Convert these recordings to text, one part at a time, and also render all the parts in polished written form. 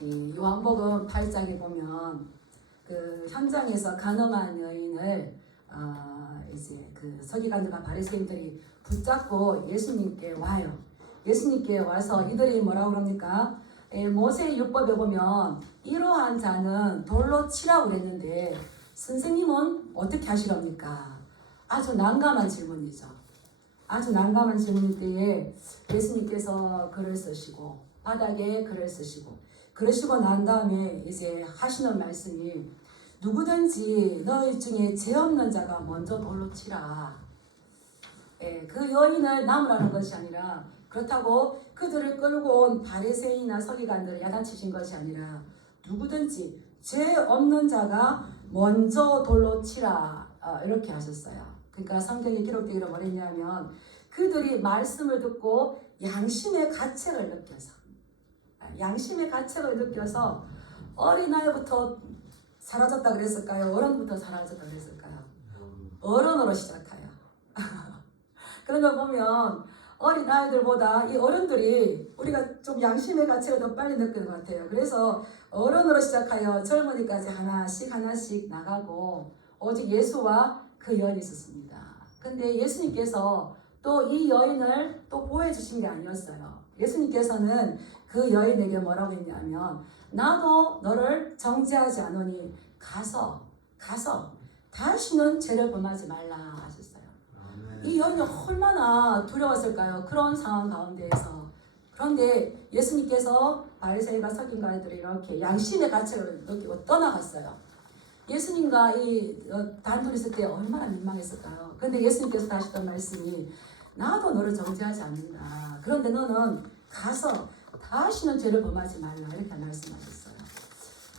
이 요한복음 8장에 보면 그 현장에서 간음한 여인을 이제 그 서기관들과 바리새인들이 붙잡고 예수님께 와요. 예수님께 와서 이들이 뭐라고 그럽니까? 모세의 율법에 보면 이러한 자는 돌로 치라고 그랬는데 선생님은 어떻게 하시렵니까? 아주 난감한 질문이죠. 아주 난감한 질문일 때에 예수님께서 글을 쓰시고 바닥에 글을 쓰시고 그러시고 난 다음에 이제 하시는 말씀이 누구든지 너희 중에 죄 없는 자가 먼저 돌로 치라. 그 여인을 남으라는 것이 아니라 그렇다고 그들을 끌고 온 바리새인이나 서기관들을 야단치신 것이 아니라 누구든지 죄 없는 자가 먼저 돌로 치라 이렇게 하셨어요. 그러니까 성경에 기록되기를 뭐랬냐면 그들이 말씀을 듣고 양심의 가책을 느껴서 어린아이부터 사라졌다 그랬을까요? 어른부터 사라졌다 그랬을까요? 어른으로 시작해요. 그런 걸 보면 어린아이들보다 이 어른들이 우리가 좀 양심의 가치를 더 빨리 느끼는 것 같아요. 그래서 어른으로 시작하여 젊은이까지 하나씩 나가고 오직 예수와 그 여인이 있었습니다. 근데 예수님께서 또 이 여인을 또 보호해주신 게 아니었어요. 예수님께서는 그 여인에게 뭐라고 했냐면 나도 너를 정죄하지 않으니 가서 다시는 죄를 범하지 말라 하셨어요. 이 여인이 얼마나 두려웠을까요? 그런 상황 가운데에서. 그런데 예수님께서 바리새인과 서기관들이 이렇게 양심의 가책을 느끼고 떠나갔어요. 예수님과 단둘이 있을 때 얼마나 민망했을까요? 그런데 예수님께서 하셨던 말씀이 나도 너를 정죄하지 않는다. 그런데 너는 가서 다시는 죄를 범하지 말라 이렇게 말씀하셨어요.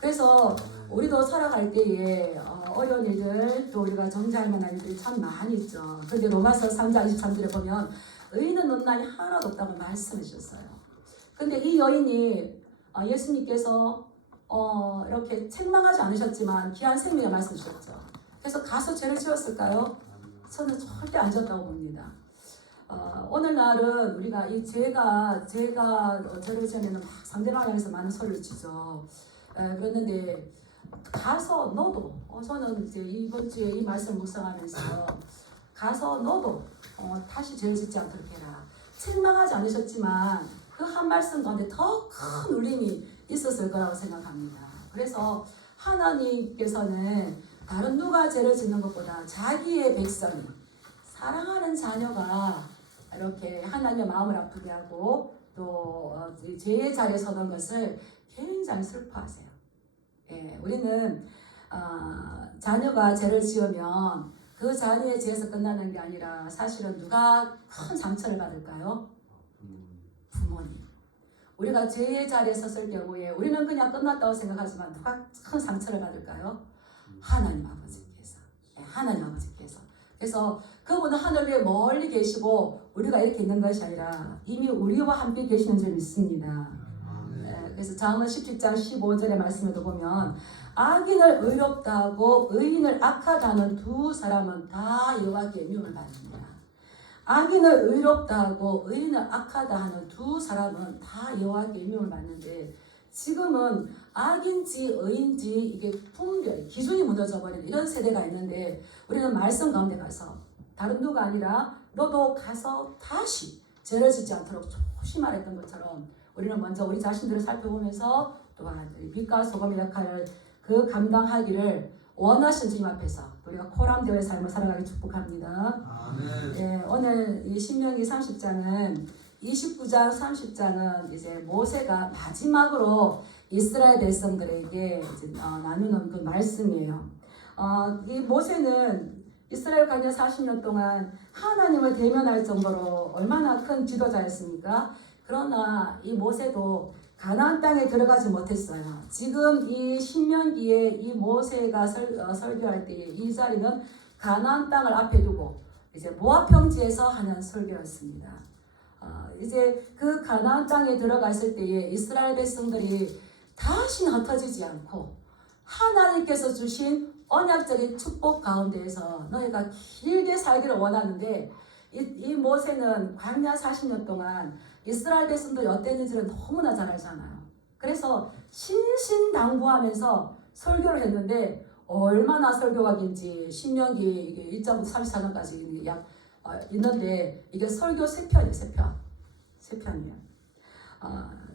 그래서 우리도 살아갈 때에 어려운 일들 또 우리가 정죄할 만한 일들이 참 많이 있죠. 그런데 로마서 3장 23절에 보면 의인은 논란이 하나도 없다고 말씀해 주셨어요. 근데 이 여인이 예수님께서 이렇게 책망하지 않으셨지만 귀한 생명의 말씀 주셨죠. 그래서 가서 죄를 지었을까요? 저는 절대 안 지었다고 봅니다. 오늘날은 우리가 이 죄가 죄를 지으면 막 상대방을 향해서 많은 소리를 치죠. 그랬는데 가서 너도 저는 이제 이번 주에 이 말씀을 묵상하면서 가서 너도 다시 죄를 짓지 않도록 해라. 책망하지 않으셨지만 그 한 말씀 가운데 더 큰 울림이 있었을 거라고 생각합니다. 그래서 하나님께서는 다른 누가 죄를 짓는 것보다 자기의 백성이 사랑하는 자녀가 이렇게 하나님의 마음을 아프게 하고 또 죄의 자리에 서는 것을 굉장히 슬퍼하세요. 우리는 자녀가 죄를 지으면 그 자녀의 죄에서 끝나는 게 아니라 사실은 누가 큰 상처를 받을까요? 부모님. 우리가 죄의 자리에 섰을 경우에 우리는 그냥 끝났다고 생각하지만 누가 큰 상처를 받을까요? 하나님 아버지께서. 하나님 아버지께서. 그래서 그분은 하늘 위에 멀리 계시고 우리가 이렇게 있는 것이 아니라 이미 우리와 함께 계시는 줄 믿습니다. 그래서 잠언 17장 15절의 말씀에도 보면 악인을 의롭다 하고 의인을 악하다 하는 두 사람은 다 여호와께 미움을 받습니다. 악인을 의롭다 하고 의인을 악하다 하는 두 사람은 다 여호와께 미움을 받는데 지금은 악인지 의인지 이게 분별, 기준이 무너져 버리는 이런 세대가 있는데 우리는 말씀 가운데 가서 다른 누가 아니라 너도 가서 다시 죄를 짓지 않도록 조심하랬던 것처럼 우리는 먼저 우리 자신들을 살펴보면서 또한 빛과 소금의 역할을 감당하기를 원하신 주님 앞에서 우리가 코람되어의 삶을 살아가기 축복합니다. 아멘. 오늘 이 신명기 30장은 29장 30장은 이제 모세가 마지막으로 이스라엘 백성들에게 나누는 그 말씀이에요. 이 모세는 이스라엘 관여 40년 동안 하나님을 대면할 정도로 얼마나 큰 지도자였습니까? 그러나 이 모세도 가나안 땅에 들어가지 못했어요. 지금 이 신명기에 이 모세가 설교할 때 이 자리는 가나안 땅을 앞에 두고 이제 모압 평지에서 하는 설교였습니다. 이제 그 가나안 땅에 들어갔을 때에 이스라엘 백성들이 다시는 흩어지지 않고 하나님께서 주신 언약적인 축복 가운데에서 너희가 길게 살기를 원하는데 이 모세는 광야 40년 동안 이스라엘 백성들이 어땠는지를 너무나 잘 알잖아요. 그래서 신신당부하면서 설교를 했는데 얼마나 설교가 긴지 신명기 이게 1장부터 34장까지 있는데 이게 설교 3편이에요. 3편이에요.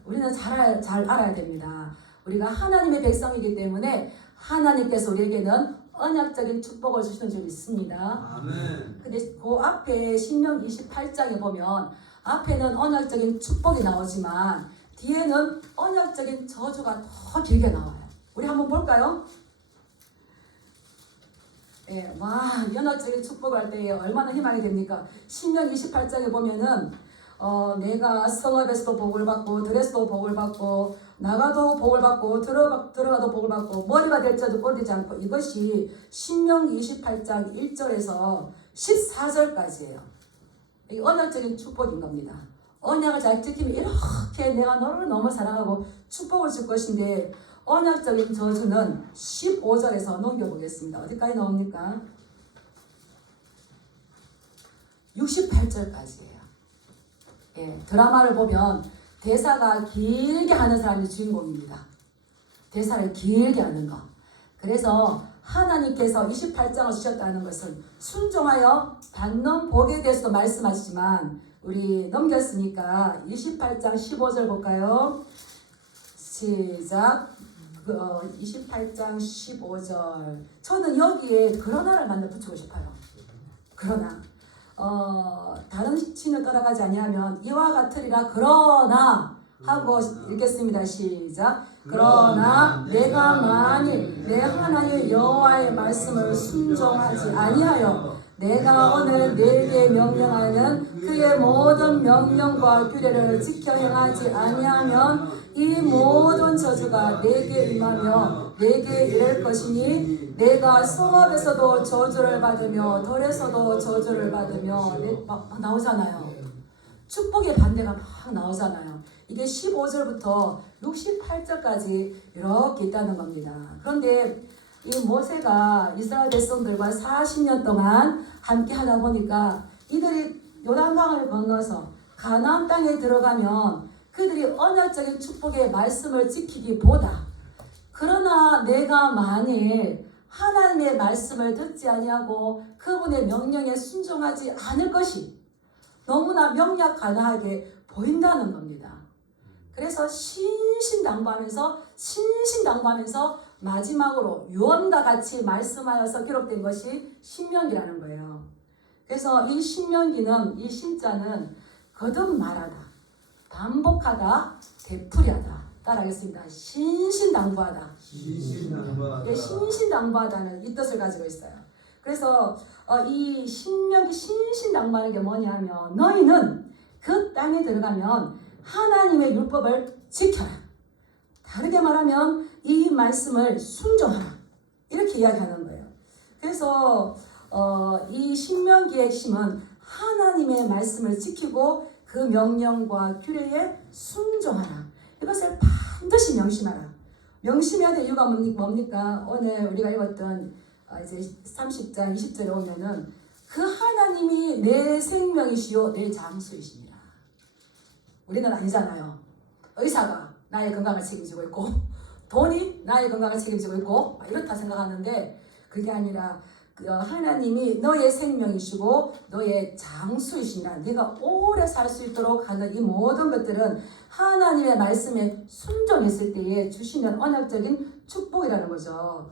우리는 잘 알아야 됩니다. 우리가 하나님의 백성이기 때문에 하나님께서 우리에게는 언약적인 축복을 주시는 줄 믿습니다. 아멘. 근데 그 앞에 신명기 28장에 보면 앞에는 언약적인 축복이 나오지만 뒤에는 언약적인 저주가 더 길게 나와요. 우리 한번 볼까요? 예, 언약적인 축복을 할 때 얼마나 희망이 됩니까? 신명기 28장에 보면은 내가 성읍에서도 복을 받고 들에서도 복을 받고 나가도 복을 받고 들어가도 복을 받고 머리가 될지라도 꼴리지 않고 이것이 신명기 28장 1절에서 14절까지예요. 이게 언약적인 축복인 겁니다. 언약을 잘 지키면 이렇게 내가 너를 너무 사랑하고 축복을 줄 것인데 언약적인 저주는 15절에서 넘겨보겠습니다. 어디까지 나옵니까? 68절까지예요. 예, 드라마를 보면 대사가 길게 하는 사람이 주인공입니다. 대사를 길게 하는 거. 그래서 하나님께서 28장을 주셨다는 것은 순종하여 받는 복에 대해서도 말씀하시지만 우리 넘겼으니까 28장 15절 볼까요? 시작. 28장 15절. 저는 여기에 그러나를 만들어 붙이고 싶어요. 그러나 다른 신을 따라가지 아니하면 이와 같으리라. 그러나 하고 읽겠습니다. 시작. 그러나 내가 만일 내 하나님 여호와의 말씀을 순종하지 아니하여 내가 오늘 내게 명령하는 그의 모든 명령과 규례를 지켜 행하지 아니하면 이 모든 저주가 내게 임하며 내게 이를 것이니 내가 성읍에서도 저주를 받으며 들에서도 저주를 받으며 막 나오잖아요. 축복의 반대가 막 나오잖아요. 이게 15절부터 68절까지 이렇게 있다는 겁니다. 그런데 이 모세가 이스라엘 백성들과 40년 동안 함께 하다 보니까 이들이 요단강을 건너서 가나안 땅에 들어가면 그들이 언약적인 축복의 말씀을 지키기보다 그러나 내가 만일 하나님의 말씀을 듣지 아니하고 그분의 명령에 순종하지 않을 것이 너무나 명약가나하게 보인다는 겁니다. 그래서 신신당부하면서 마지막으로 유언과 같이 말씀하여서 기록된 것이 신명기라는 거예요. 그래서 이 신명기는 이 신자는 거듭 말하다, 반복하다, 되풀이하다. 따라하겠습니다. 신신당부하다. 신신당부하다는 이 뜻을 가지고 있어요. 그래서 이 신명기 신신당부하는 게 뭐냐면 너희는 그 땅에 들어가면 하나님의 율법을 지켜라. 다르게 말하면 이 말씀을 순종하라. 이렇게 이야기하는 거예요. 그래서 이 신명기의 핵심은 하나님의 말씀을 지키고 그 명령과 규례에 순종하라. 이것을 반드시 명심하라. 명심해야 될 이유가 뭡니까? 오늘 우리가 읽었던 이제 30장 20절에 오면은 그 하나님이 내 생명이시요 내 장수이십니다. 우리는 아니잖아요. 의사가 나의 건강을 책임지고 있고 돈이 나의 건강을 책임지고 있고 이렇다 생각하는데 그게 아니라 하나님이 너의 생명이시고 너의 장수이시니라. 네가 오래 살 수 있도록 하는 이 모든 것들은 하나님의 말씀에 순종했을 때에 주시는 언약적인 축복이라는 거죠.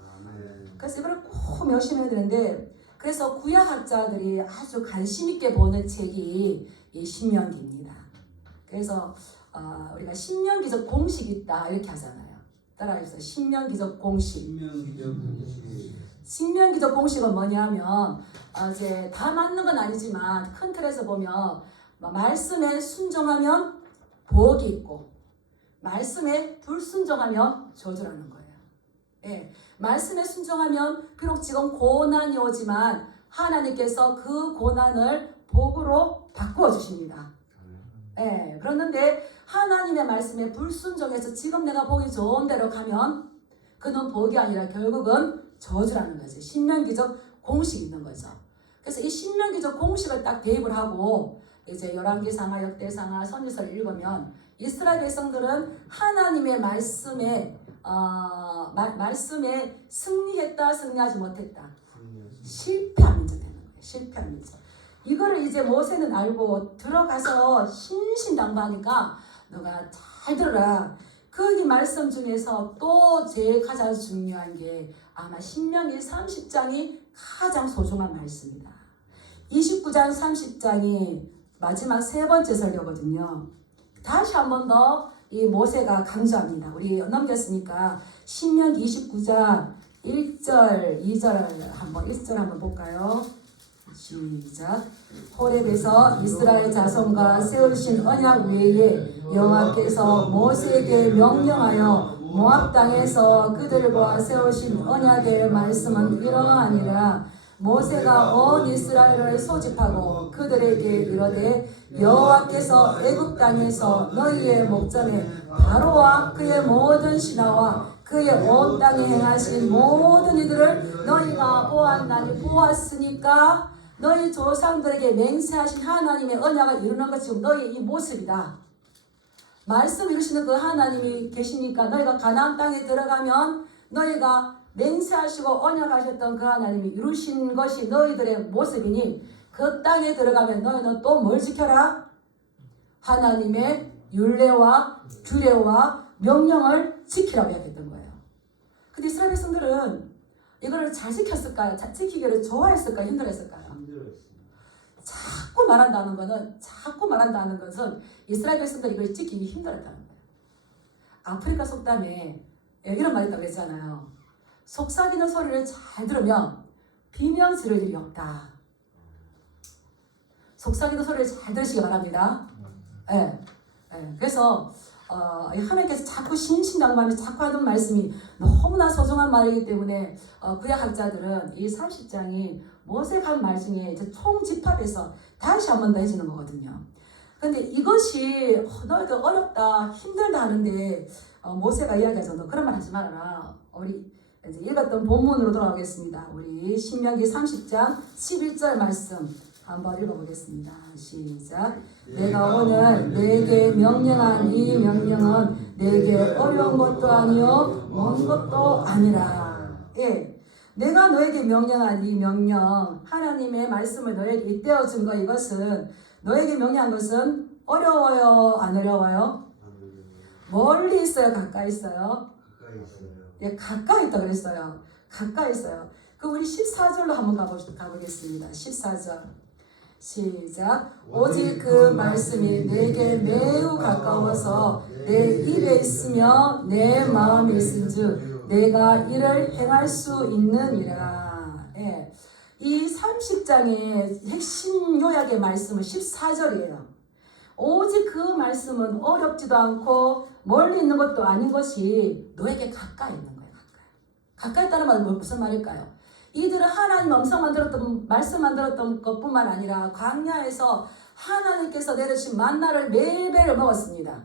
그래서 이걸 꼭 명심해야 되는데 그래서 구약학자들이 아주 관심 있게 보는 책이 이 신명기입니다. 그래서 우리가 신명기적 공식이 있다 이렇게 하잖아요. 따라해주세요. 신명기적 공식. 신명기적 공식은 뭐냐면 이제 다 맞는 건 아니지만 큰 틀에서 보면 말씀에 순종하면 복이 있고 말씀에 불순종하면 저주라는 거예요. 예, 말씀에 순종하면 비록 지금 고난이 오지만 하나님께서 그 고난을 복으로 바꾸어 주십니다. 예, 그런데 하나님의 말씀에 불순종해서 지금 내가 보기 좋은 대로 가면 그는 복이 아니라 결국은 저주라는 거지. 신명기적 공식이 있는 거죠. 그래서 이 신명기적 공식을 딱 대입을 하고 이제 열왕기상하, 역대상하, 선지서를 읽으면 이스라엘 백성들은 하나님의 말씀에 말씀에 승리했다, 승리하지 못했다. 실패한 민족 되는 거예요. 실패한 민족. 이거를 이제 모세는 알고 들어가서 신신당부하니까 너가 잘 들어라. 거기 말씀 중에서 또 제일 가장 중요한 게 아마 신명기 30장이 가장 소중한 말씀이다. 29장 30장이 마지막 세 번째 설교거든요. 다시 한 번 더 이 모세가 강조합니다. 우리 넘겼으니까 신명기 29장 1절, 2절 한번 1절 한번 볼까요? 시작. 호렙에서 이스라엘 자손과 세우신 언약 외에 여호와께서 모세에게 명령하여 모압 땅에서 그들과 세우신 언약의 말씀은 이러하니라. 모세가 온 이스라엘을 소집하고 그들에게 이르되 여호와께서 애굽 땅에서 너희의 목전에 바로와 그의 모든 신하와 그의 온 땅에 행하신 모든 이들을 너희가 보았나니 보았으니까 너희 조상들에게 맹세하신 하나님의 언약을 이루는 것이 지금 너희의 이 모습이다. 말씀 이루시는 그 하나님이 계시니까 너희가 가나안 땅에 들어가면 너희가 맹세하시고 언약하셨던 그 하나님이 이루신 것이 너희들의 모습이니 그 땅에 들어가면 너희는 또 뭘 지켜라? 하나님의 율례와 규례와 명령을 지키라고 이야기했던 거예요. 근데 이스라엘 백성들은 이거를 잘 지켰을까요? 잘 지키기를 좋아했을까요? 힘들었을까요? 자꾸 말한다는 것은 이스라엘 백성들이 이걸 지키기 힘들었다는 거예요. 아프리카 속담에 이런 말이 있다고 했잖아요. 속삭이는 소리를 잘 들으면 비명 지를 일이 없다. 속삭이는 소리를 잘 들으시기 바랍니다. 그래서 하나님께서 자꾸 신신당부하면서 자꾸 하는 말씀이 너무나 소중한 말이기 때문에 구약학자들은 이 30장이 모세가 한 말 중에 이제 총집합해서 다시 한 번 더 해주는 거거든요. 근데 이것이 너희들 어렵다, 힘들다 하는데 모세가 이야기하죠. 너 그런 말 하지 말아라. 우리 이제 읽었던 본문으로 돌아오겠습니다. 우리 신명기 30장 11절 말씀 한번 읽어보겠습니다. 시작. 내가 오늘 너에게 명령한 이 명령은 내게 어려운 것도 아니요 먼 것도 아니라. 내가 너에게 명령한 이 명령, 하나님의 말씀을 너에게 잇대어 준 거, 이것은 너에게 명령한 것은 어려워요, 안 어려워요? 멀리 있어요, 가까이 있어요? 가까이 있다 그랬어요. 가까이 있어요. 그 우리 14절로 한번 가보겠습니다. 14절. 시작. 오직 그 말씀이 내게 매우 가까워서 내 입에 있으며 내 마음에 있은즉 내가 이를 행할 수 있느니라. 이 30장의 핵심 요약의 말씀은 14절이에요. 오직 그 말씀은 어렵지도 않고 멀리 있는 것도 아닌 것이 너에게 가까이 있는 거예요. 가까이 있다는 말은 무슨 말일까요? 이들은 하나님 음성만 들었던, 말씀만 들었던 것뿐만 아니라 광야에서 하나님께서 내리신 만나를 매일매일 먹었습니다.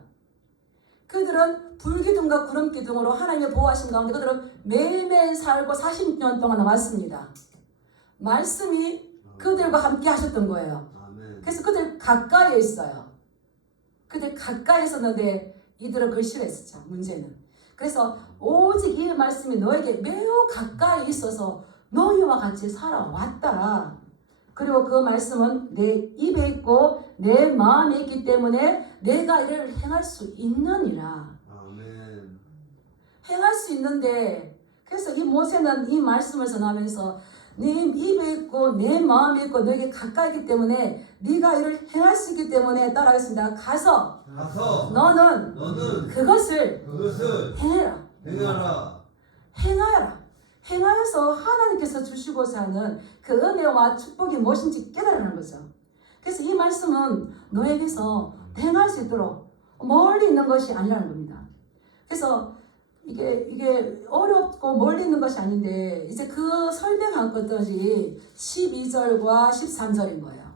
그들은 불기둥과 구름기둥으로 하나님의 보호하신 가운데 그들은 매일매일 살고 40년 동안 남았습니다. 말씀이 그들과 함께 하셨던 거예요. 그래서 그들 가까이에 있어요. 그들 가까이 있었는데 이들은 그걸 싫어했었죠. 문제는. 그래서 오직 이 말씀이 너에게 매우 가까이 있어서 너희와 같이 살아왔다. 그리고 그 말씀은 내 입에 있고 내 마음에 있기 때문에 내가 이를 행할 수 있느니라. 아멘. 행할 수 있는데, 그래서 이 모세는 이 말씀을 전하면서 네 입에 있고 내 마음에 있고 너에게 가까이 있기 때문에 네가 이를 행할 수 있기 때문에 따라하겠습니다. 가서 너는 그것을 행해라. 행하여서 하나님께서 주시고자 하는 그 은혜와 축복이 무엇인지 깨달으라는 거죠. 그래서 이 말씀은 너에게서 행할 수 있도록 멀리 있는 것이 아니라는 겁니다. 그래서 이게 어렵고 멀리 있는 것이 아닌데 이제 그 설명한 것들이 12절과 13절인 거예요.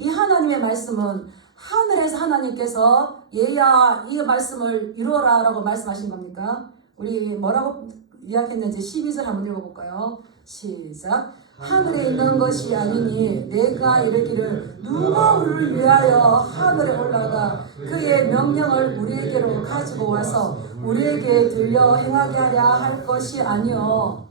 이 하나님의 말씀은 하늘에서 하나님께서 얘야 이 말씀을 이루어라 라고 말씀하신 겁니까? 우리 뭐라고 이야기했는지 12절 한번 읽어볼까요? 시작. 하늘에 있는 것이 아니니 내가 이르기를 누가 우리를 위하여 하늘에 올라가 그의 명령을 우리에게로 가지고 와서 우리에게 들려 행하게 하랴 할 것이 아니요.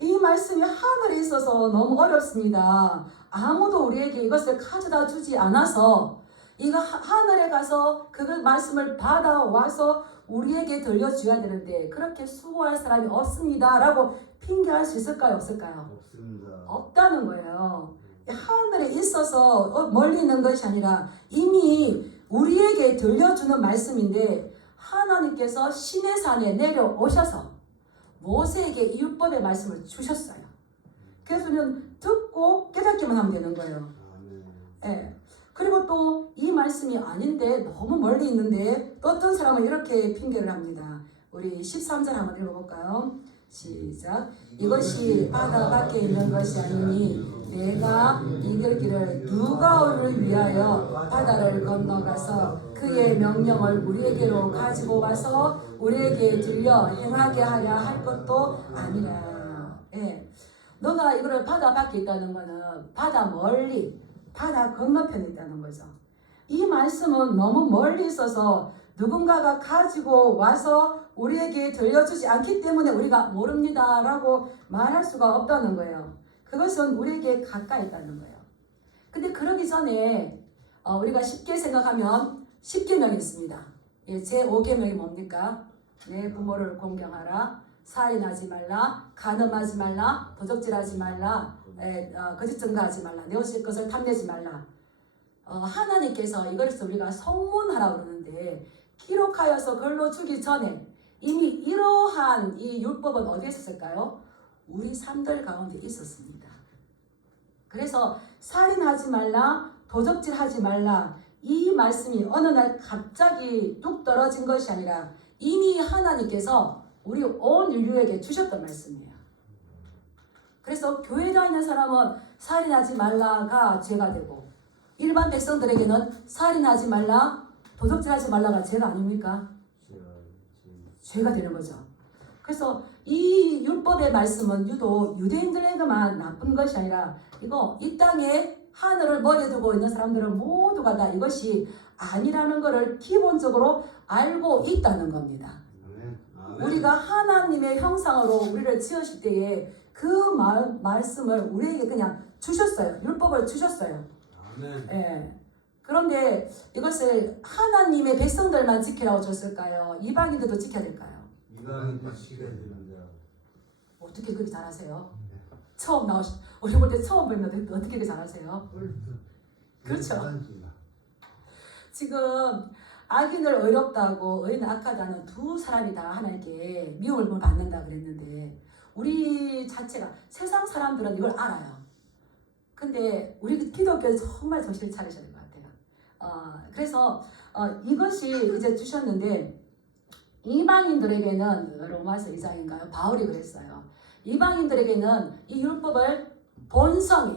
이 말씀이 하늘에 있어서 너무 어렵습니다. 아무도 우리에게 이것을 가져다 주지 않아서 이거 하늘에 가서 그 말씀을 받아와서 우리에게 들려줘야 되는데 그렇게 수고할 사람이 없습니다 라고 핑계할 수 있을까요? 없을까요? 없습니다. 없다는 거예요. 하늘에 있어서 멀리 있는 것이 아니라 이미 우리에게 들려주는 말씀인데 하나님께서 시내 산에 내려오셔서 모세에게 이 율법의 말씀을 주셨어요. 그래서 우리는 듣고 깨닫기만 하면 되는 거예요. 예. 그리고 또 이 말씀이 아닌데 너무 멀리 있는데 또 어떤 사람은 이렇게 핑계를 합니다. 우리 13절 한번 읽어볼까요? 시작. 이것이 바다 밖에 있는 것이 아니니 내가 이르기를 누가 우리를 위하여 바다를 건너가서 그의 명령을 우리에게로 가지고 와서 우리에게 들려 행하게 하려 할 것도 아니라. 예. 너가 이거를 바다 밖에 있다는 거는 바다 멀리 바다 건너편에 있다는 거죠. 이 말씀은 너무 멀리 있어서 누군가가 가지고 와서 우리에게 들려주지 않기 때문에 우리가 모릅니다 라고 말할 수가 없다는 거예요. 그것은 우리에게 가까이 있다는 거예요. 근데 그러기 전에 우리가 쉽게 생각하면 10계명이 있습니다. 예, 제 5계명이 뭡니까? 내 부모를 공경하라, 살인하지 말라, 간음하지 말라, 도적질하지 말라, 거짓 증거하지 말라, 내 옷의 것을 탐내지 말라. 하나님께서 이것을 우리가 성문하라고 그러는데 기록하여서 글로 주기 전에 이미 이러한 이 율법은 어디에 있었을까요? 우리 삶들 가운데 있었습니다. 그래서 살인하지 말라, 도적질하지 말라 이 말씀이 어느 날 갑자기 뚝 떨어진 것이 아니라 이미 하나님께서 우리 온 인류에게 주셨던 말씀이에요. 그래서 교회 다니는 사람은 살인하지 말라가 죄가 되고 일반 백성들에게는 살인하지 말라, 도적질하지 말라가 죄가 아닙니까? 죄가 되는 거죠. 그래서 이 율법의 말씀은 유독 유대인들에게만 나쁜 것이 아니라 이거 이 땅에 하늘을 머리에 두고 있는 사람들은 모두가 다 이것이 아니라는 것을 기본적으로 알고 있다는 겁니다. 우리가 하나님의 형상으로 우리를 지으실 때에 그 말씀을 우리에게 그냥 주셨어요. 율법을 주셨어요. 예. 그런데 이것을 하나님의 백성들만 지키라고 줬을까요? 이방인들도 지켜야 될까요? 이방인도 지켜야 됩니다. 어떻게 그렇게 잘하세요? 처음 우리 볼 때 처음 뵙는데 어떻게 그렇게 잘하세요? 그렇죠. 지금 악인을 의롭다고 의인을 악하다는 두 사람이 다 하나님께 미움을 받는다 그랬는데 우리 자체가 세상 사람들은 이걸 알아요. 근데 우리 기독교는 정말 정신을 차리셔야 될 것 같아요. 그래서 이것이 이제 주셨는데 이방인들에게는 로마서 2장인가요? 바울이 그랬어요. 이방인들에게는 이 율법을 본성에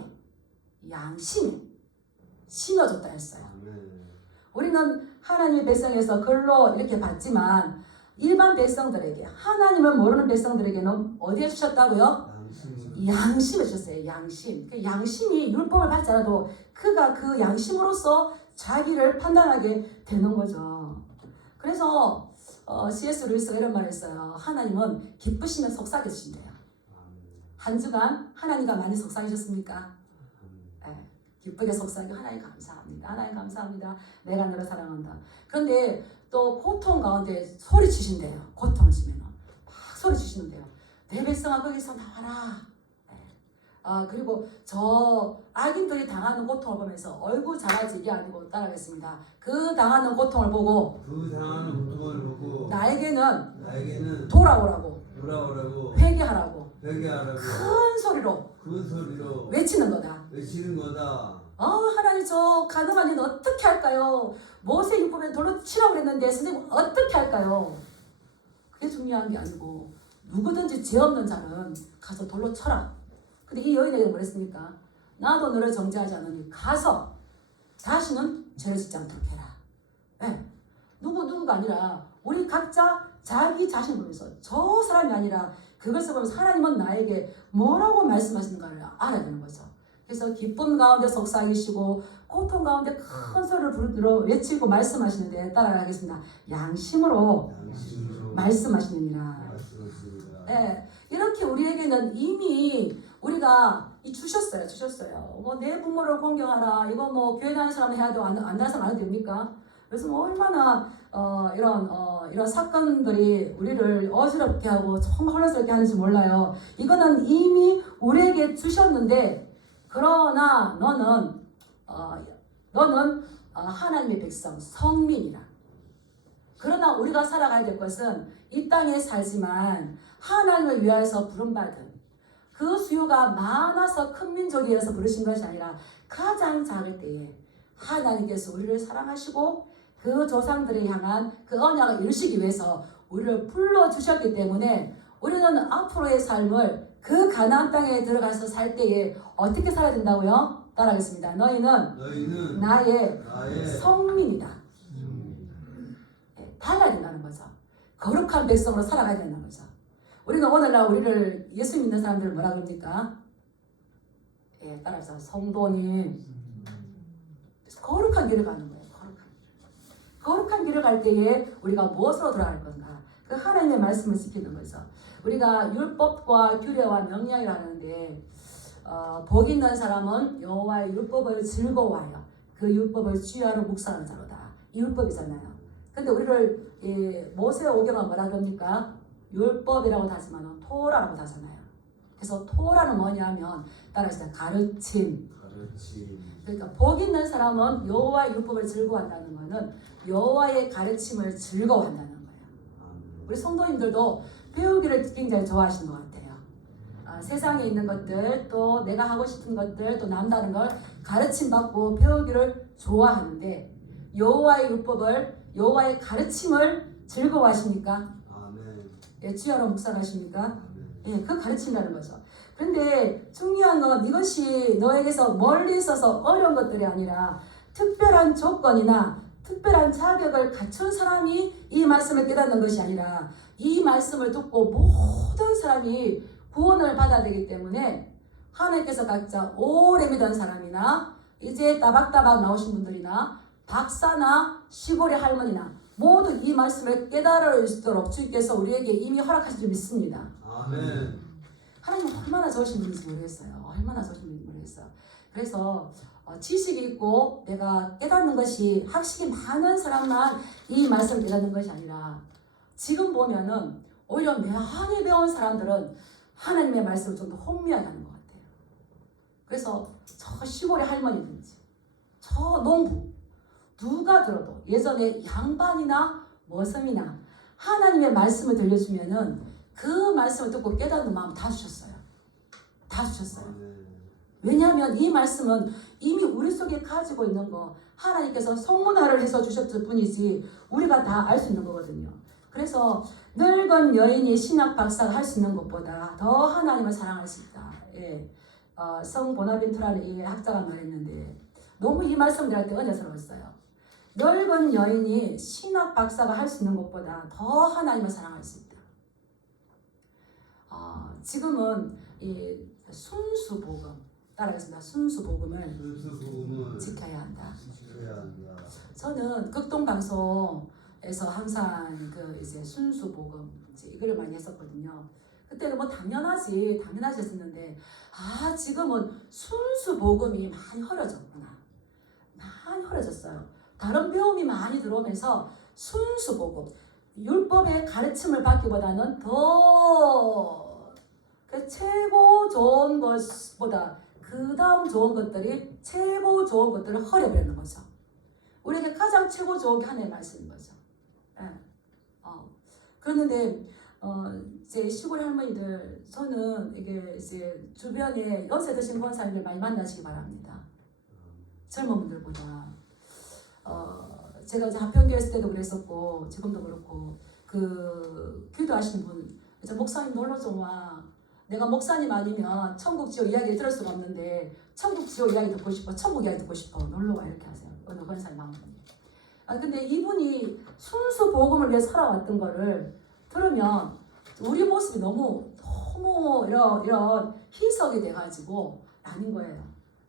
양심에 심어줬다 했어요. 우리는 하나님의 백성에서 글로 이렇게 봤지만 일반 백성들에게 하나님을 모르는 백성들에게는 어디에 주셨다고요? 양심을 주셨어요. 양심. 그 양심이 율법을 받지 않아도 그가 그 양심으로서 자기를 판단하게 되는 거죠. 그래서 C.S. 루이스가 이런 말을 했어요. 하나님은 기쁘시면 속삭여주신대요. 한 주간 하나님과 많이 속삭이셨습니까? 네. 기쁘게 속삭여 하나님 감사합니다. 하나님 감사합니다. 내가 너를 사랑한다. 그런데 또 고통 가운데 소리치신대요. 고통을 치면 막 소리치시는데요. 내 백성아 거기서 나와라. 그리고 저 악인들이 당하는 고통을 보면서 얼굴 잘하지 이게 아니고 따라하겠습니다. 그 당하는 고통을 보고 나에게는 돌아오라고 회개하라고 큰 소리로 외치는 거다. 하나님 저 가늠한 이는 어떻게 할까요? 모세 율법에 돌로 치라고 그랬는데 선생님 어떻게 할까요? 그게 중요한 게 아니고 누구든지 죄 없는 자는 가서 돌로 쳐라. 근데 이 여인에게 뭐랬습니까? 나도 너를 정죄하지 않으니 가서 다시는 죄를 짓지 않도록 해라. 네. 누구가 아니라 우리 각자 자기 자신 보면서 저 사람이 아니라 그것을 보면서 하나님은 나에게 뭐라고 말씀하시는가를 알아야 되는 거죠. 그래서 기쁨 가운데 속삭이시고 고통 가운데 큰 소리를 부르들어 외치고 말씀하시는데 따라가겠습니다. 양심으로 말씀하시느니라. 말씀하십니다. 네, 이렇게 우리에게는 이미 우리가 주셨어요. 뭐 내 부모를 공경하라. 이거 뭐 교회 다니는 사람 해야 되고 안 다니는 사람 안 해도 됩니까? 그래서 뭐 얼마나 이런 사건들이 우리를 어지럽게 하고 정말 혼란스럽게 하는지 몰라요. 이거는 이미 우리에게 주셨는데 그러나 너는 하나님의 백성 성민이라. 그러나 우리가 살아가야 될 것은 이 땅에 살지만 하나님을 위하여서 부름받은 그 수요가 많아서 큰 민족이어서 부르신 것이 아니라 가장 작을 때에 하나님께서 우리를 사랑하시고 그 조상들을 향한 그 언약을 이루시기 위해서 우리를 불러주셨기 때문에 우리는 앞으로의 삶을 그 가나안 땅에 들어가서 살 때에 어떻게 살아야 된다고요? 따라하겠습니다. 너희는 나의 성민이다. 달라야 된다는 거죠. 거룩한 백성으로 살아가야 된다는 거죠. 우리는 오늘날 우리를 예수 믿는 사람들을 뭐라 그럽니까? 따라서 성도님. 거룩한 길을 가는 거예요. 거룩한 길을 갈 때에 우리가 무엇으로 돌아갈 건가? 그 하나님의 말씀을 지키는 거죠. 우리가 율법과 규례와 명령이라 하는데 복 있는 사람은 여호와의 율법을 즐거워하여 그 율법을 주야로 묵상하는 자로다. 이 율법이잖아요. 근데 우리를 모세 오경은 뭐라 그럽니까? 율법이라고 하지만 토라라고 하잖아요. 그래서 토라는 뭐냐면 따라서 가르침. 그러니까 복 있는 사람은 여호와의 율법을 즐거워한다는 것은 여호와의 가르침을 즐거워한다는 거예요. 우리 성도님들도 배우기를 굉장히 좋아하시는 것 같아요. 세상에 있는 것들 또 내가 하고 싶은 것들 또 남다른 걸 가르침 받고 배우기를 좋아하는데 여호와의 율법을 여호와의 가르침을 즐거워하십니까? 주야로 묵상하십니까? 그 가르침이라는 거죠. 그런데 중요한 건 이것이 너에게서 멀리 있어서 어려운 것들이 아니라 특별한 조건이나 특별한 자격을 갖춘 사람이 이 말씀을 깨닫는 것이 아니라 이 말씀을 듣고 모든 사람이 구원을 받아야 되기 때문에 하나님께서 각자 오래 믿은 사람이나 이제 따박따박 나오신 분들이나 박사나 시골의 할머니나 모두 이 말씀을 깨달을 수 있도록 주님께서 우리에게 이미 허락하신 줄 믿습니다. 아멘. 하나님 얼마나 좋으신 분인지 모르겠어요. 얼마나 좋으신 분인지 모르겠어요. 그래서 지식이 있고 내가 깨닫는 것이 학식이 많은 사람만 이 말씀을 깨닫는 것이 아니라 지금 보면은 오히려 많이 배운 사람들은 하나님의 말씀을 좀 더 혼미하게 하는 것 같아요. 그래서 저 시골의 할머니든지 저 농부 누가 들어도 예전에 양반이나 머슴이나 하나님의 말씀을 들려주면은 그 말씀을 듣고 깨닫는 마음 다 주셨어요. 다 주셨어요. 왜냐하면 이 말씀은 이미 우리 속에 가지고 있는 거 하나님께서 성문화를 해서 주셨을 뿐이지 우리가 다 알 수 있는 거거든요. 그래서 늙은 여인이 신학 박사가 할 수 있는 것보다 더 하나님을 사랑할 수 있다. 성 보나벤투라는 이 학자가 말했는데 너무 이 말씀을 할 때 은혜스러웠어요. 늙은 여인이 신학 박사가 할 수 있는 것보다 더 하나님을 사랑할 수 있다. 지금은 이 순수복음 따라하겠습니다. 순수복음을 지켜야 한다. 저는 극동방송에서 항상 그 이제 순수복음 이걸 많이 했었거든요. 그때는 뭐 당연하지 했었는데 지금은 순수복음이 많이 흐려졌구나. 많이 흐려졌어요. 다른 배움이 많이 들어오면서 순수복음 율법의 가르침을 받기보다는 더 최고 좋은 것보다 그 다음 좋은 것들이 최고 좋은 것들을 허려버리는 거죠. 우리에게 가장 최고 좋은 게 하나님의 말씀인 거죠. 그런데 이제 시골 할머니들 저는 이게 이제 주변에 연세 드신 권사님들 많이 만나시기 바랍니다. 젊은 분들보다 제가 이제 하평교회 있을 때도 그랬었고 지금도 그렇고 그 기도하시는 분 이제 목사님 놀러 좀 와. 내가 목사님 아니면 천국 지옥 이야기 들을 수가 없는데 천국 지옥 이야기 듣고 싶어 천국 이야기 듣고 싶어 놀러 와 이렇게 하세요. 어느 권사님 마음이. 근데 이분이 순수 복음을 위해 살아왔던 거를 들으면 우리 모습이 너무 너무 이런 희석이 돼가지고 아닌 거예요.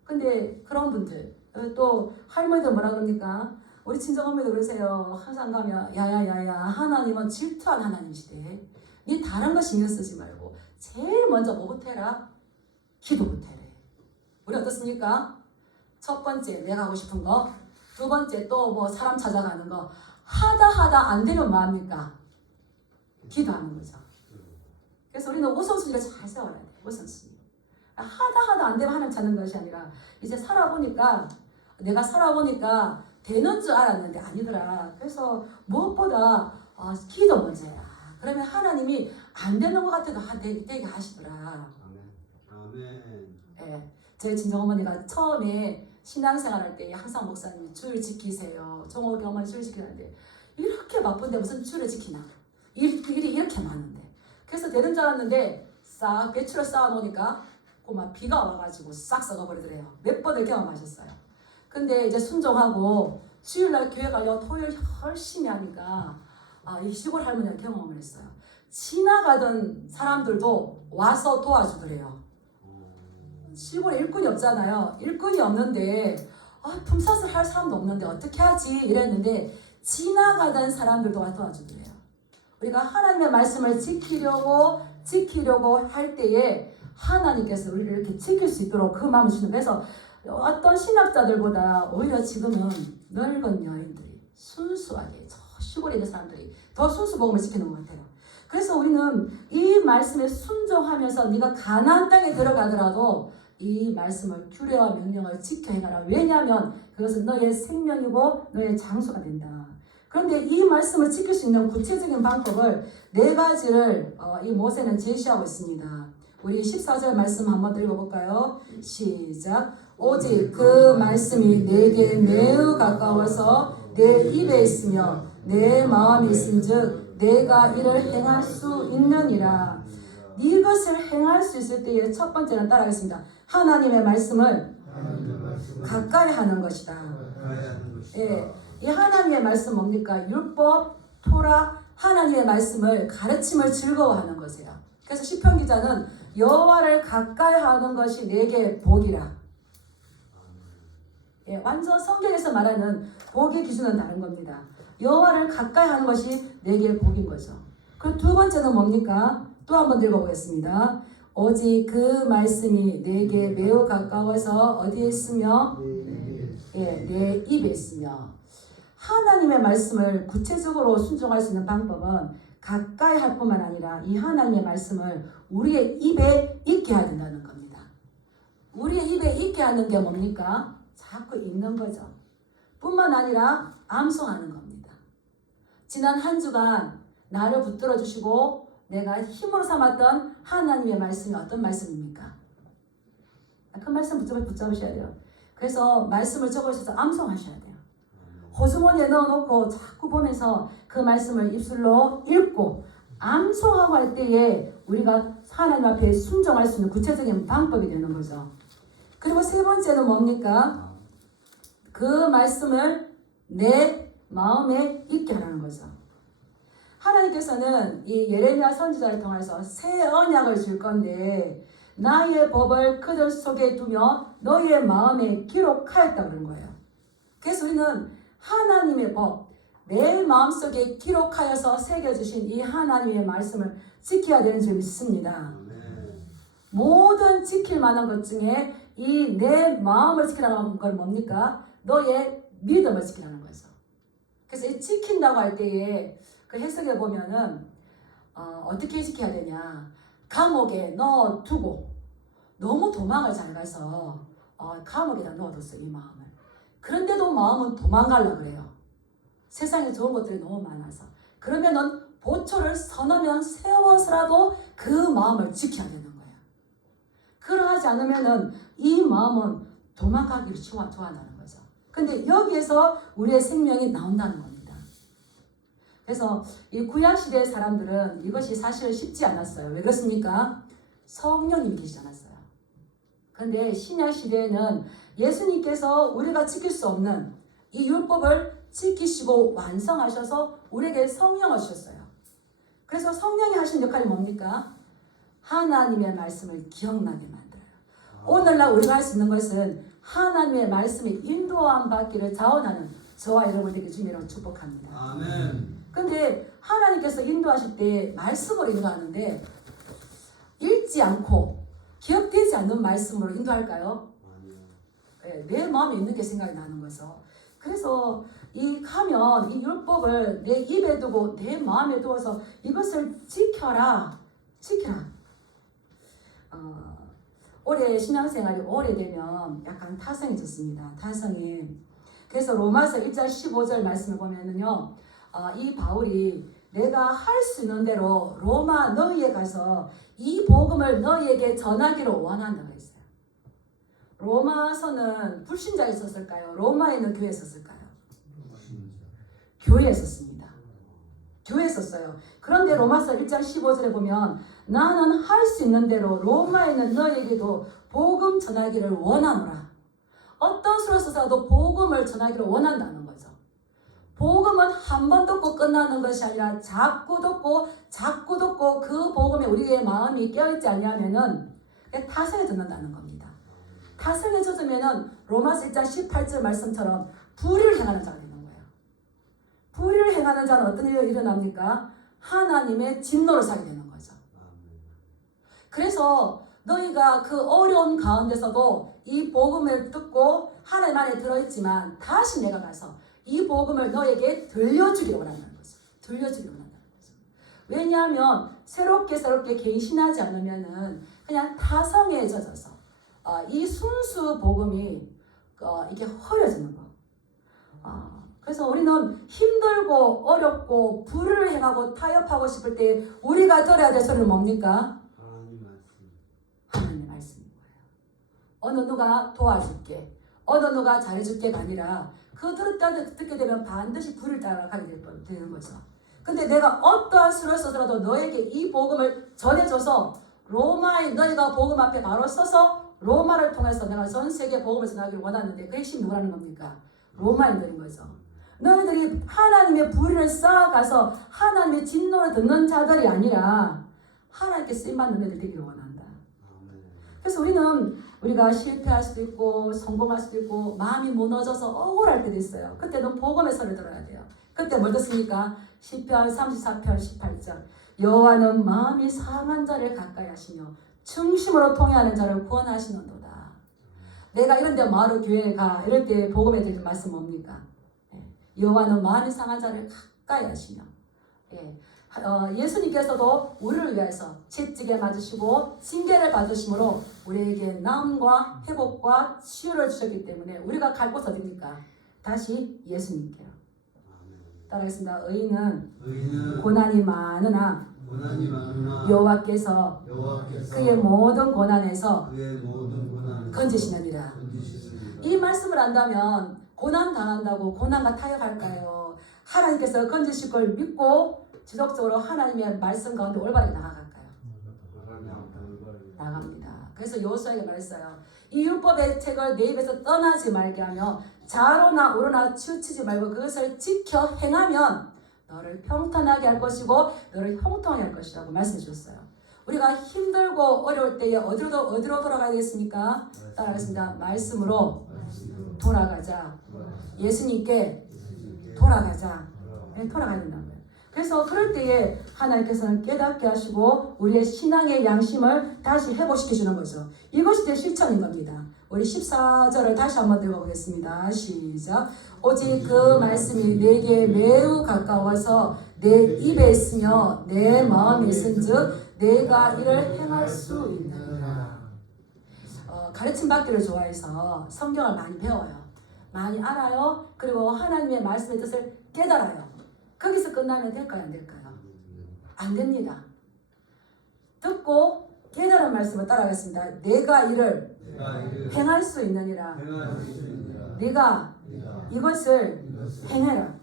근데 그런 분들 또 할머니들 뭐라 그럽니까? 우리 친정어머니도 그러세요. 항상 가면 야야야야 하나님은 질투한 하나님이시대. 네 다른 거 신경 쓰지 말고 제일 먼저 뭐부터 해라? 기도부터 해래. 우리 어떻습니까? 첫 번째 내가 하고 싶은 거, 두 번째 또 뭐 사람 찾아가는 거 하다 안 되면 뭐 합니까? 기도하는 거죠. 그래서 우리는 우선순위를 잘 세워야 돼. 우선순위. 하다 안 되면 하나님 찾는 것이 아니라 이제 내가 살아보니까 되는 줄 알았는데 아니더라. 그래서 무엇보다 기도 먼저야. 그러면 하나님이 안 되는 것 같아도 되게 하시더라. 아멘. 예, 저희 친정어머니가 처음에 신앙생활 할 때 항상 목사님이 주일 지키세요. 종옥이 어머니 주일 지키는데 이렇게 바쁜데 무슨 주일을 지키나. 일이 이렇게 많은데. 그래서 되는 줄 알았는데 싹 배추를 쌓아놓으니까 막 비가 와가지고 싹 썩어버리더래요. 몇 번을 경험하셨어요. 근데 이제 순종하고 주일날 교회 가려고 토요일 열심히 하니까 이 시골 할머니가 경험을 했어요. 지나가던 사람들도 와서 도와주더래요. 시골에 일꾼이 없잖아요. 일꾼이 없는데 품삯을 할 사람도 없는데 어떻게 하지 이랬는데 지나가던 사람들도 와서 도와주더래요. 우리가 하나님의 말씀을 지키려고 할 때에 하나님께서 우리를 이렇게 지킬 수 있도록 그 마음을 주는. 그래서 어떤 신학자들보다 오히려 지금은 늙은 여인들이 순수하게 저 시골에 있는 사람들이 더 순수복음을 지키는 것 같아요. 그래서 우리는 이 말씀에 순종하면서 네가 가나안 땅에 들어가더라도 이 말씀을 규례와 명령을 지켜 행하라. 왜냐하면 그것은 너의 생명이고 너의 장소가 된다. 그런데 이 말씀을 지킬 수 있는 구체적인 방법을 4가지를 이 모세는 제시하고 있습니다. 우리 14절 말씀 한번 읽어볼까요? 시작. 오직 그 말씀이 내게 매우 가까워서 내 입에 있으며 내 마음에 있은즉 내가 이를 행할 수 있느니라. 이것을 행할 수 있을 때의 첫 번째는 따라하겠습니다. 하나님의 말씀을 가까이 하는 것이다. 예, 이 하나님의 말씀 뭡니까? 율법, 토라, 하나님의 말씀을 가르침을 즐거워하는 것이에요. 그래서 시편 기자는 여호와를 가까이 하는 것이 내게 복이라. 예, 완전 성경에서 말하는 복의 기준은 다른 겁니다. 여호와를 가까이 하는 것이 내게 복인 거죠. 그리고 두 번째는 뭡니까? 또 한번 읽어보겠습니다. 오직 그 말씀이 내게 매우 가까워서 어디에 있으며? 예, 내 입에 있으며. 하나님의 말씀을 구체적으로 순종할 수 있는 방법은 가까이 할 뿐만 아니라 이 하나님의 말씀을 우리의 입에 있게 해야 된다는 겁니다. 우리의 입에 있게 하는 게 뭡니까? 자꾸 읽는 거죠. 뿐만 아니라 암송하는 겁니다. 지난 한 주간 나를 붙들어 주시고 내가 힘으로 삼았던 하나님의 말씀이 어떤 말씀입니까? 그 말씀 붙잡으셔야 돼요. 그래서 말씀을 적으셔서 암송하셔야 돼요. 호주머니에 넣어놓고 자꾸 보면서 그 말씀을 입술로 읽고 암송하고 할 때에 우리가 하나님 앞에 순종할 수 있는 구체적인 방법이 되는 거죠. 그리고 세 번째는 뭡니까? 그 말씀을 내 마음에 있게 하라는 거죠. 하나님께서는 이 예레미야 선지자를 통해서 새 언약을 줄 건데 나의 법을 그들 속에 두며 너희의 마음에 기록하였다 그런 거예요. 그래서 우리는 하나님의 법, 내 마음속에 기록하여서 새겨주신 이 하나님의 말씀을 지켜야 되는 줄 믿습니다. 모든 지킬 만한 것 중에 이 내 마음을 지키라는 건 뭡니까? 너의 믿음을 지키라는 거죠. 그래서 이 지킨다고 할 때에 그 해석에 보면은 어떻게 지켜야 되냐? 감옥에 넣어두고 너무 도망을 잘 가서 감옥에다 넣어뒀어 이 마음을. 그런데도 마음은 도망가려고 그래요. 세상에 좋은 것들이 너무 많아서. 그러면은 보초를 서너 명 세워서라도 그 마음을 지켜야 되는 거예요. 그러하지 않으면은 이 마음은 도망가기를 좋아한다는 거죠. 근데 여기에서 우리의 생명이 나온다는 겁니다. 그래서 이 구약시대의 사람들은 이것이 사실 쉽지 않았어요. 왜 그렇습니까? 성령님이 계시지 않았어요. 그런데 신약시대에는 예수님께서 우리가 지킬 수 없는 이 율법을 지키시고 완성하셔서 우리에게 성령을 주셨어요. 그래서 성령이 하신 역할이 뭡니까? 하나님의 말씀을 기억나게 만들어요. 오늘날 우리가 할 수 있는 것은 하나님의 말씀에 인도함 받기를 자원하는 저와 여러분 되게 주님으로 축복합니다. 아멘. 근데 하나님께서 인도하실 때 말씀으로 인도하는데 읽지 않고 기억되지 않는 말씀으로 인도할까요? 네, 내 마음에 있는 게 생각이 나는 거죠. 그래서 이 가면 이 율법을 내 입에 두고 내 마음에 두어서 이것을 지켜라. 올해 신앙생활이 오래되면 약간 타성해졌습니다. 타성이. 그래서 로마서 1장 15절 말씀을 보면은요, 이 바울이 내가 할 수 있는 대로 로마 너희에 가서 이 복음을 너희에게 전하기를 원한다고 했어요. 로마서는 불신자에 있었을까요? 로마에는 교회에 있었을까요? 교회에 있었습니다. 교회에 있었어요. 그런데 로마서 1장 15절에 보면 나는 할 수 있는 대로 로마에 있는 너희에게도 복음 전하기를 원하노라. 어떤 수로 써서도 복음을 전하기를 원한다는 거죠. 복음은 한 번 듣고 끝나는 것이 아니라 자꾸 듣고 그 복음에 우리의 마음이 깨어있지 않냐면은 타성에 듣는다는 겁니다. 타성에 젖으면은 로마서 1장 18절 말씀처럼 불의를 행하는 자가 되는 거예요. 불의를 행하는 자는 어떤 일이 일어납니까? 하나님의 진노를 사게 되는 거죠. 그래서 너희가 그 어려운 가운데서도 이 복음을 듣고 하나님 안에 들어있지만 다시 내가 가서 이 복음을 너에게 들려주기를 원한다는 거죠. 들려주기를 원한다는 거죠. 왜냐하면 새롭게 갱신하지 않으면은 그냥 타성에 젖어서 이 순수 복음이 이게 흐려지는 거. 그래서 우리는 힘들고 어렵고 불을 행하고 타협하고 싶을 때 우리가 들어야 될 소리는 뭡니까? 하나님의 말씀인 거예요. 어느 누가 도와줄게, 어느 누가 잘해줄게가 아니라 그 듣게 되면 반드시 불을 따라가게 되는 거죠. 근데 내가 어떠한 수를 써서라도 너에게 이 복음을 전해줘서 로마에 너희가 복음 앞에 바로 서서 로마를 통해서 내가 전 세계 복음을 전하기를 원하는데 그 핵심이 누구라는 겁니까? 로마인들인 거죠. 너희들이 하나님의 불의를 쌓아가서 하나님의 진노를 듣는 자들이 아니라 하나님께 쓰임받는 애들 되기를 원한다. 그래서 우리가 실패할 수도 있고 성공할 수도 있고 마음이 무너져서 억울할 때도 있어요. 그때는 복음의 소리를 들어야 돼요. 그때 뭘 듣습니까? 시편 34편 18절 여호와는 마음이 상한 자를 가까이 하시며 충심으로 통회하는 자를 구원하시는도다. 내가 이런 데 마을 교회에 가 이럴 때 복음에 대한 말씀 뭡니까? 여호와는 마음이 상한 자를 가까이 하시며 예수님께서도 우리를 위해서 채찍에 맞으시고 징계를 받으심으로 우리에게 나음과 회복과 치유를 주셨기 때문에 우리가 갈 곳 어디입니까? 다시 예수님께요. 따라하겠습니다. 의인은 고난이 많으나 여호와께서 그의 모든 고난에서 건지시느니라. 이 말씀을 안다면 고난 당한다고 고난과 타협할까요? 하나님께서 건지실 걸 믿고 지속적으로 하나님의 말씀 가운데 올바르게 나아갈까요? 나갑니다. 그래서 여호수아에게 말했어요. 이 율법의 책을 내 입에서 떠나지 말게 하며 좌로나 우로나 치우치지 말고 그것을 지켜 행하면 너를 평탄하게 할 것이고 너를 형통하게 할 것이라고 말씀해 주셨어요. 우리가 힘들고 어려울 때에 어디로 돌아가야 되겠습니까? 따라하겠습니다. 말씀으로 돌아가자. 예수님께 돌아가자. 돌아가야 된다는 거예요. 그래서 그럴 때에 하나님께서는 깨닫게 하시고 우리의 신앙의 양심을 다시 회복시켜 주는 거죠. 이것이 제 실천인 겁니다. 우리 14절을 다시 한번 읽어보겠습니다. 시작. 오직 그 말씀이 내게 매우 가까워서 내 입에 있으며 내 마음에 있은즉 내가 이를 행할 수 있느니라. 가르침 받기를 좋아해서 성경을 많이 배워요. 많이 알아요. 그리고 하나님의 말씀의 뜻을 깨달아요. 거기서 끝나면 될까요? 안 될까요? 안 됩니다. 듣고 깨달은 말씀을 따라가겠습니다. 내가 이를 행할 수 있느니라. 네가 이것을 행해라.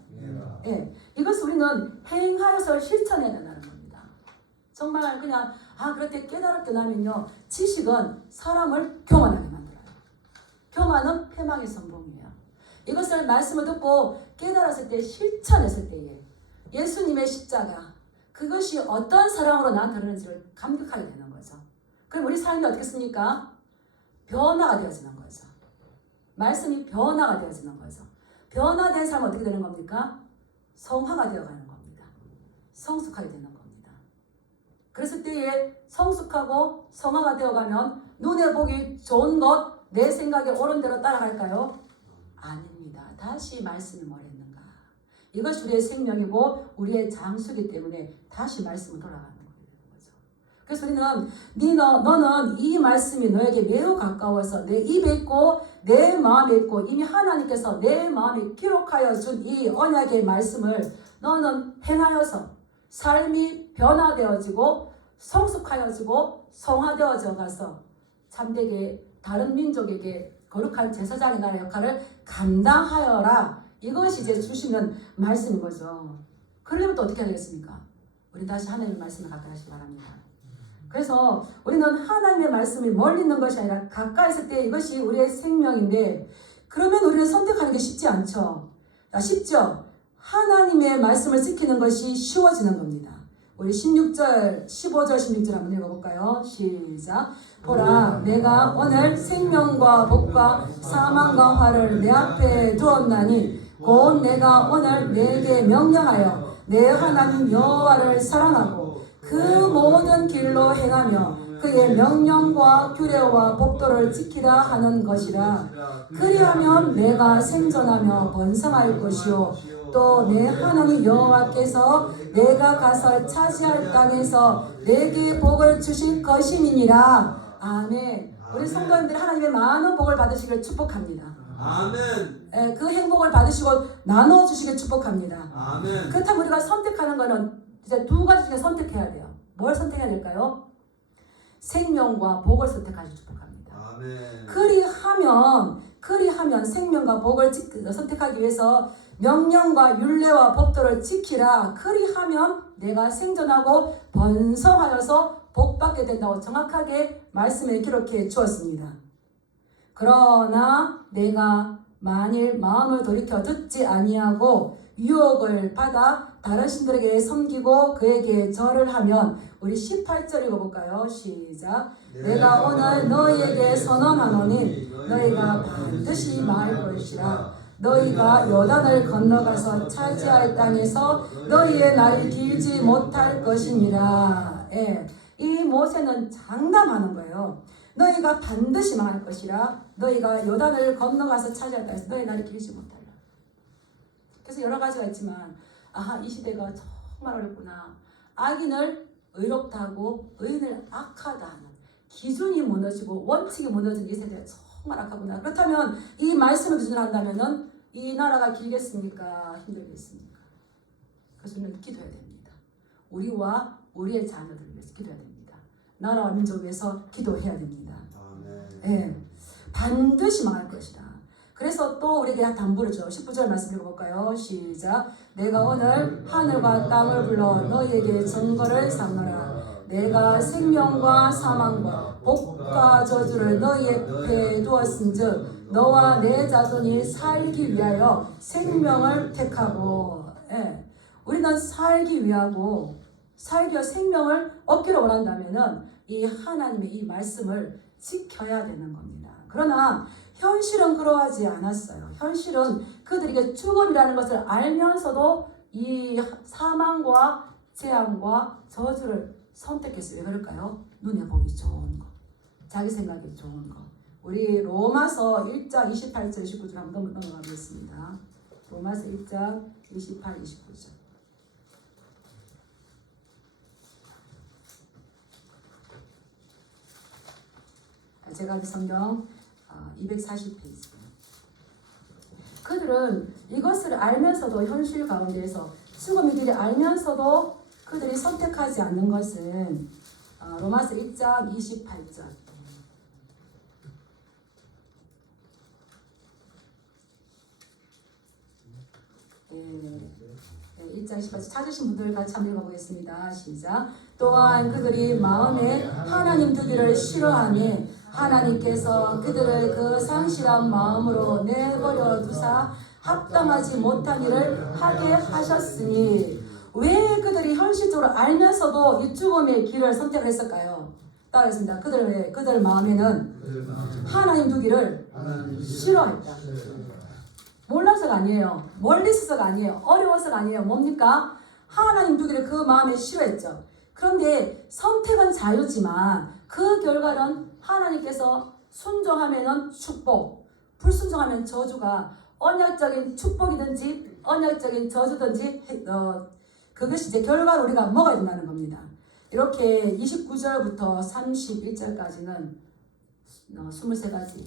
예, 이것을 우리는 행하여서 실천해야 된다는 겁니다. 정말 그냥 그렇게 깨달았게 나면요, 지식은 사람을 교만하게 만들어요. 교만은 패망의 선봉이에요. 이것을 말씀을 듣고 깨달았을 때 실천했을 때에 예수님의 십자가 그것이 어떤 사랑으로 나한테 흐르는지를 감격하게 되는 거죠. 그럼 우리 삶이 어떻겠습니까? 변화가 되어지는 거죠. 말씀이 변화가 되어지는 거죠. 변화된 삶은 어떻게 되는 겁니까? 성화가 되어가는 겁니다. 성숙하게 되는 겁니다. 그랬을 때에 성숙하고 성화가 되어가면 눈에 보기 좋은 것, 내 생각에 옳은 대로 따라갈까요? 아닙니다. 다시 말씀이 뭐랬는가? 이것이 우리의 생명이고 우리의 장수이기 때문에 다시 말씀으로 돌아가는 거죠. 그래서 우리는 너는 이 말씀이 너에게 매우 가까워서 내 입에 있고 내 마음에 있고 이미 하나님께서 내 마음에 기록하여 준 이 언약의 말씀을 너는 행하여서 삶이 변화되어지고 성숙하여지고 성화되어져 가서 참되게 다른 민족에게 거룩한 제사장의 나라의 역할을 감당하여라. 이것이 이제 주시는 말씀인 거죠. 그러려면 또 어떻게 하겠습니까? 우리 다시 하나님의 말씀을 가까이 하시기 바랍니다. 그래서 우리는 하나님의 말씀이 멀리 있는 것이 아니라 가까이 있을 때 이것이 우리의 생명인데 그러면 우리는 선택하는 게 쉽지 않죠. 쉽죠? 하나님의 말씀을 지키는 것이 쉬워지는 겁니다. 우리 16절, 15절, 16절 한번 읽어볼까요? 시작. 보라, 내가 오늘 생명과 복과 사망과 화를 내 앞에 두었나니 곧 내가 오늘 내게 명령하여 내 하나님 여호와를 사랑하고 그 모든 길로 행하며 그의 명령과 규례와 법도를 지키라 하는 것이라. 그리하면 내가 생존하며 번성할 것이요 또 내 하나님 여호와께서 내가 가서 차지할 땅에서 내게 복을 주실 것임이니라. 아멘. 우리 성도님들 하나님의 많은 복을 받으시길 축복합니다. 아멘. 그 행복을 받으시고 나눠주시길 축복합니다. 아멘. 그렇다면 우리가 선택하는 것은 이제 두 가지 중에 선택해야 돼요. 뭘 선택해야 될까요? 생명과 복을 선택하시길 축복합니다. 아멘. 그리하면 생명과 복을 선택하기 위해서 명령과 율례와 법도를 지키라. 그리하면 내가 생존하고 번성하여서 복받게 된다고 정확하게 말씀에 기록해 주었습니다. 그러나 내가 만일 마음을 돌이켜 듣지 아니하고 유혹을 받아 다른 신들에게 섬기고 그에게 절을 하면 우리 18절 읽어볼까요? 시작. 내가 오늘 너희에게 선언하노니 너희가 반드시 망할 것이라. 너희가 요단을 건너가서 차지할 땅에서 너희의 날이 길지 못할 것이니라. 예, 이 모세는 장담하는 거예요. 너희가 반드시 망할 것이라. 너희가 요단을 건너가서 차지할 땅에서 너희의 날이 길지 못하리라. 그래서 여러 가지가 있지만 이 시대가 정말 어렵구나. 악인을 의롭다고 의인을 악하다 하는 기준이 무너지고 원칙이 무너진 이 세대가 정말 악하구나. 그렇다면 이 말씀을 기준으로 한다면은 이 나라가 길겠습니까? 힘들겠습니까? 그래서 우리는 기도해야 됩니다. 우리와 우리의 자녀들을 위해서 기도해야 됩니다. 나라와 민족을 위해서 기도해야 됩니다. 예, 반드시 망할 것이다. 그래서 또 우리에게 담보를 줘. 19절 말씀 읽어볼까요? 시작. 내가 오늘 하늘과 땅을 불러 너희에게 증거를 삼노라. 내가 생명과 사망과 복과 저주를 너희 앞에 두었은즉 너와 내 자손이 살기 위하여 생명을 택하고. 예, 우리는 살기 위하고 살기와 생명을 얻기를 원한다면은 이 하나님의 이 말씀을 지켜야 되는 겁니다. 그러나 현실은 그러하지 않았어요. 현실은 그들에게 죽음이라는 것을 알면서도 이 사망과 재앙과 저주를 선택했어요. 왜 그럴까요? 눈에 보기 좋은 거, 자기 생각이 좋은 거. 우리 로마서 1장 28절 29절 한번 넘어가겠습니다. 로마서 1장 28, 29절. 제가 성경 240페이지. 그들은 이것을 알면서도 현실 가운데에서 죽음이들이 알면서도 그들이 선택하지 않는 것은 로마서 1장 28절. 1장 18절 찾으신 분들 같이 한번 읽어보겠습니다. 시작. 또한 그들이 마음에 하나님 두기를 싫어하니 하나님께서 그들을 그 상실한 마음으로 내버려 두사 합당하지 못한 일을 하게 하셨으니. 왜 그들이 현실적으로 알면서도 이 죽음의 길을 선택을 했을까요? 따라했습니다. 그들 마음에는 하나님 두기를 싫어했다. 몰라서가 아니에요. 멀리 있어서가 아니에요. 어려워서가 아니에요. 뭡니까? 하나님 두기를 그 마음에 싫어했죠. 그런데 선택은 자유지만 그 결과는 하나님께서 순종하면 축복, 불순종하면 저주가 언약적인 축복이든지 언약적인 저주든지 그것이 이제 결과로 우리가 먹어야 된다는 겁니다. 이렇게 29절부터 31절까지는 23가지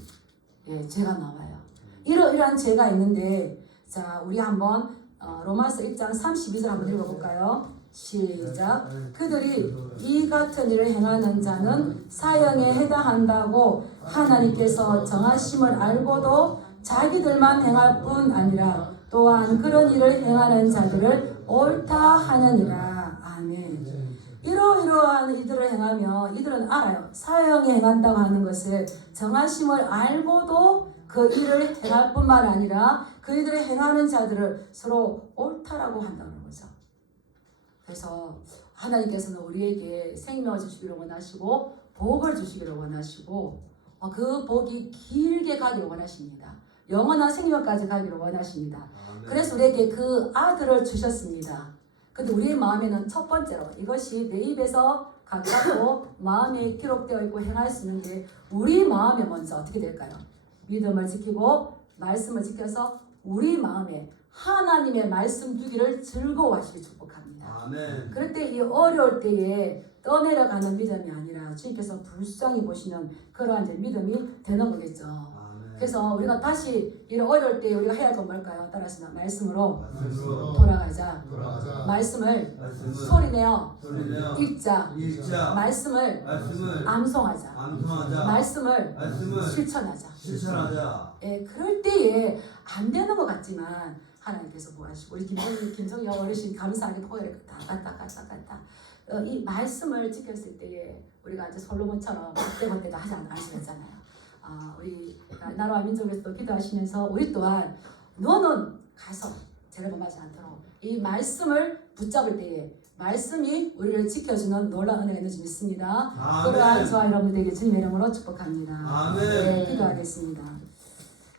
죄가 나와요. 이러한 죄가 있는데, 자, 우리 한번 로마서 1장 32절 한번 읽어볼까요? 시작. 그들이 이 같은 일을 행하는 자는 사형에 해당한다고 하나님께서 정하심을 알고도 자기들만 행할 뿐 아니라 또한 그런 일을 행하는 자들을 옳다 하느니라. 아멘. 이러이러한 일들을 행하며 이들은 알아요. 사형에 행한다고 하는 것을 정하심을 알고도 그 일을 행할 뿐만 아니라 그 일을 행하는 자들을 서로 옳다라고 한다는 거죠. 그래서 하나님께서는 우리에게 생명을 주시기를 원하시고 복을 주시기를 원하시고 그 복이 길게 가기를 원하십니다. 영원한 생명까지 가기를 원하십니다. 그래서 우리에게 그 아들을 주셨습니다. 근데 우리의 마음에는 첫 번째로 이것이 내 입에서 가깝고 마음에 기록되어 있고 행할 수 있는데, 우리 마음에 먼저 어떻게 될까요? 믿음을 지키고 말씀을 지켜서 우리 마음에 하나님의 말씀 두기를 즐거워하시기 축복합니다. 아멘. 그럴 때 이 어려울 때에 떠내려가는 믿음이 아니라 주님께서 불쌍히 보시는 그러한 이제 믿음이 되는 거겠죠. 아멘. 그래서 우리가 다시 이런 어려울 때 우리가 해야 할 건 뭘까요? 따라서 말씀으로 말씀으로 돌아가자. 돌아가자. 말씀을 말씀을 소리내어 소리내어 읽자. 읽자. 말씀을 암송하자. 암송하자. 말씀을 말씀을 실천하자. 실천하자. 그럴 때에 안 되는 것 같지만 하나님께서 보아시고, 우리 김정희 어르신 감사하게 포기를 갔다. 이 말씀을 지켰을 때에 우리가 이제 솔로몬처럼 그때도 하지 않으셨잖아요. 우리 나라와 민족에서 또 기도하시면서 우리 또한 너는 가서 죄를 범하지 않도록 이 말씀을 붙잡을 때에 말씀이 우리를 지켜주는 놀라운 은혜가 있는 줄 믿습니다. 그러한 저와 여러분 되게 주님의 이름으로 축복합니다. 아멘. 네, 기도하겠습니다.